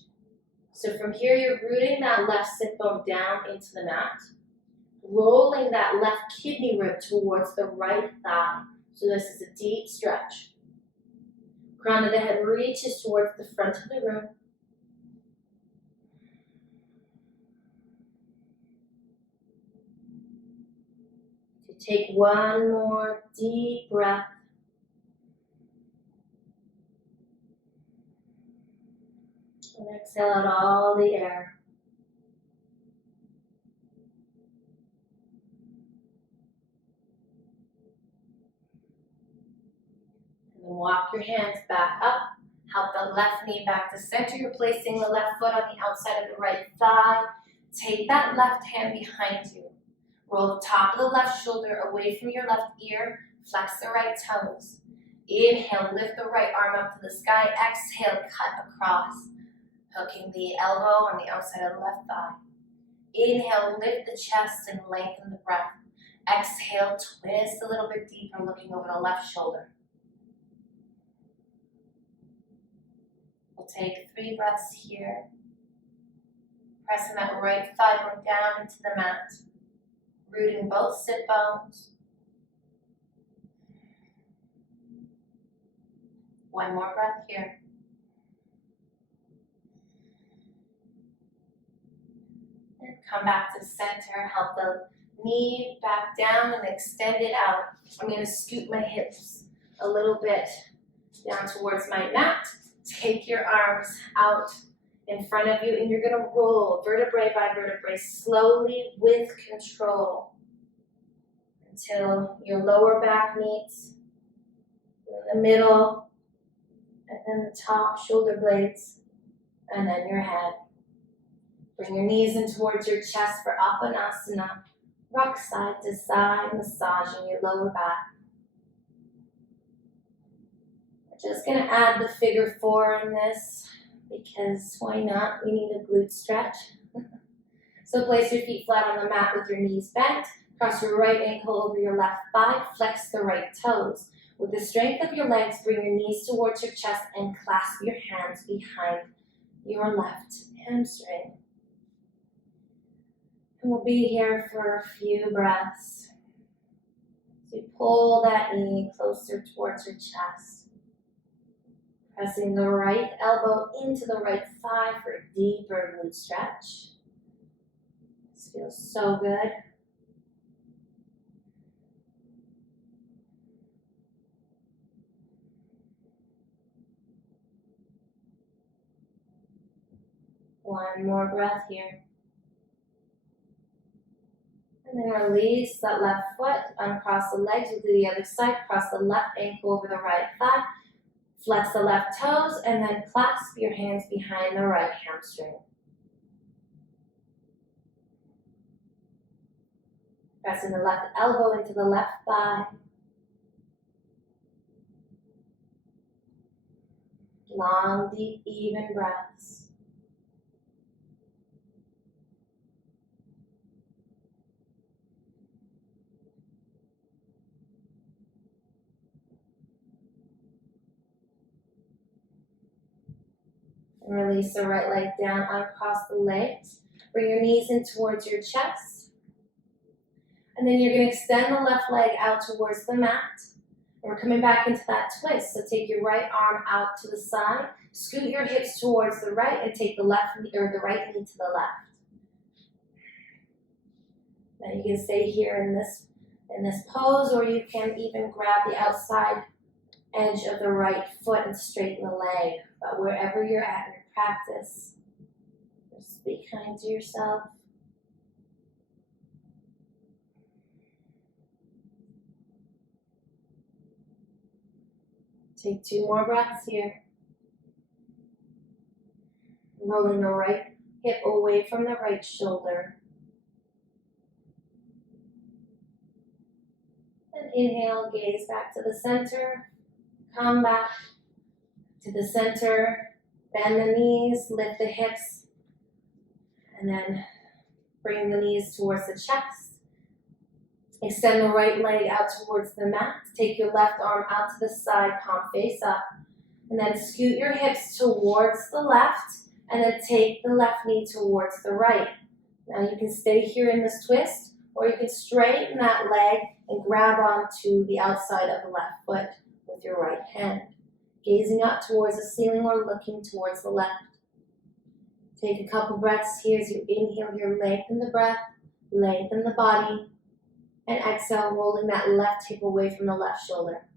So from here, you're rooting that left sit bone down into the mat. Rolling that left kidney rib towards the right thigh. So this is a deep stretch. Crown of the head reaches towards the front of the room. Take one more deep breath. And exhale out all the air. And then walk your hands back up. Help the left knee back to center. You're placing the left foot on the outside of the right thigh. Take that left hand behind you. Roll the top of the left shoulder away from your left ear. Flex the right toes. Inhale, lift the right arm up to the sky. Exhale, cut across. Hooking the elbow on the outside of the left thigh. Inhale, lift the chest and lengthen the breath. Exhale, twist a little bit deeper, looking over the left shoulder. We'll take 3 breaths here. Pressing that right thigh bone down into the mat. Rooting both sit bones. One more breath here. And come back to center. Help the knee back down and extend it out. I'm going to scoot my hips a little bit down towards my mat. Take your arms out in front of you, and you're going to roll vertebrae by vertebrae slowly with control until your lower back meets in the middle, and then the top shoulder blades, and then your head. Bring your knees in towards your chest for Uttanasana. Rock side to side, massaging your lower back. We're just going to add the figure 4 in this, because why not? We need a glute stretch. So place your feet flat on the mat with your knees bent. Cross your right ankle over your left thigh. Flex the right toes. With the strength of your legs, bring your knees towards your chest and clasp your hands behind your left hamstring. And we'll be here for a few breaths. So you pull that knee closer towards your chest. Pressing the right elbow into the right thigh for a deeper glute stretch. This feels so good. One more breath here. And then release that left foot, uncross the legs, we'll do the other side, cross the left ankle over the right thigh, flex the left toes, and then clasp your hands behind the right hamstring. Pressing the left elbow into the left thigh. Long, deep, even breaths. And release the right leg down, uncross the legs. Bring your knees in towards your chest. And then you're going to extend the left leg out towards the mat. And we're coming back into that twist. So take your right arm out to the side. Scoot your hips towards the right and take the left knee, or the right knee to the left. Now you can stay here in this pose, or you can even grab the outside edge of the right foot and straighten the leg. But wherever you're at in your practice, just be kind to yourself. Take 2 more breaths here. Rolling the right hip away from the right shoulder. And inhale, gaze back to the center. Come back to the center. Bend the knees, lift the hips, and then bring the knees towards the chest. Extend the right leg out towards the mat. Take your left arm out to the side, palm face up. And then scoot your hips towards the left, and then take the left knee towards the right. Now you can stay here in this twist, or you can straighten that leg and grab onto the outside of the left foot with your right hand. Gazing up towards the ceiling or looking towards the left. Take a couple breaths here as you inhale here, lengthen the breath, lengthen the body, and exhale, rolling that left hip away from the left shoulder.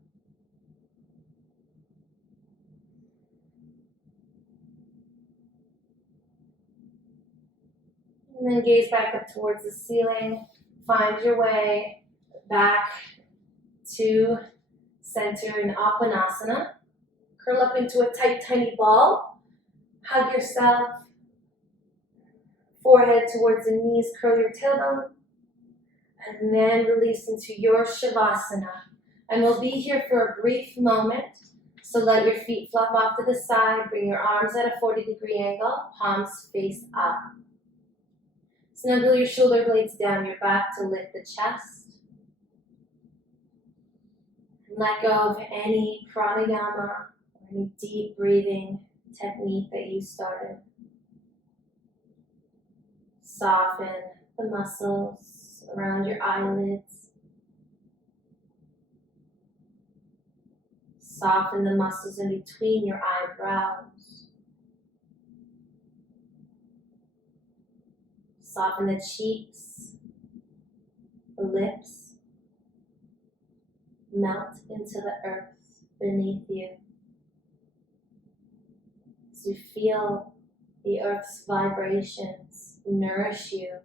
And then gaze back up towards the ceiling. Find your way back to center in Uttanasana. Curl up into a tight, tiny ball. Hug yourself. Forehead towards the knees, curl your tailbone. And then release into your Shavasana. And we'll be here for a brief moment. So let your feet flop off to the side. Bring your arms at a 40-degree angle. Palms face up. Snuggle your shoulder blades down your back to lift the chest. And let go of any pranayama or any deep breathing technique that you started. Soften the muscles around your eyelids. Soften the muscles in between your eyebrows. Soften the cheeks, the lips. Melt into the earth beneath you. As you feel the earth's vibrations nourish you.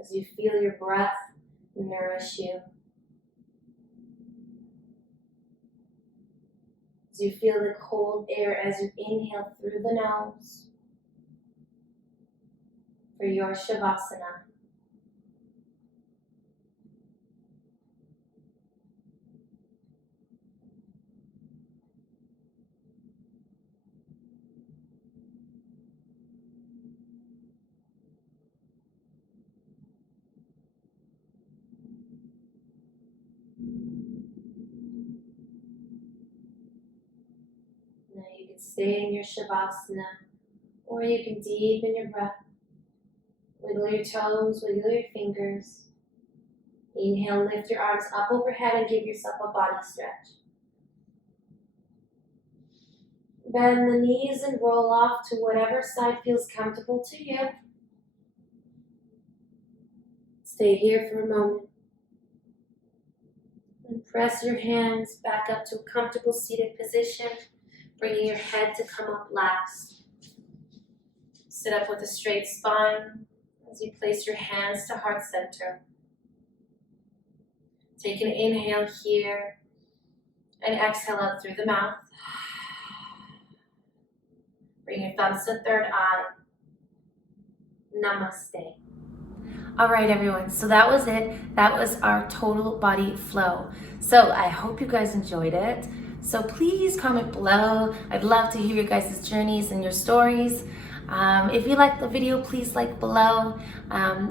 As you feel your breath nourish you. As you feel the cold air as you inhale through the nose for your Shavasana. Now you can stay in your Shavasana, or you can deepen your breath. Wiggle your toes, wiggle your fingers. Inhale, lift your arms up overhead and give yourself a body stretch. Bend the knees and roll off to whatever side feels comfortable to you. Stay here for a moment. And press your hands back up to a comfortable seated position, bringing your head to come up last. Sit up with a straight spine as you place your hands to heart center. Take an inhale here and exhale out through the mouth. Bring your thumbs to third eye. Namaste. All right, everyone, so that was it. That was our total body flow. So I hope you guys enjoyed it. So please comment below. I'd love to hear your guys' journeys and your stories. If you liked the video, please like below.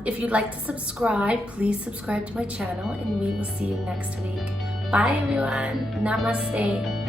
If you'd like to subscribe, please subscribe to my channel, and we will see you next week. Bye, everyone. Namaste.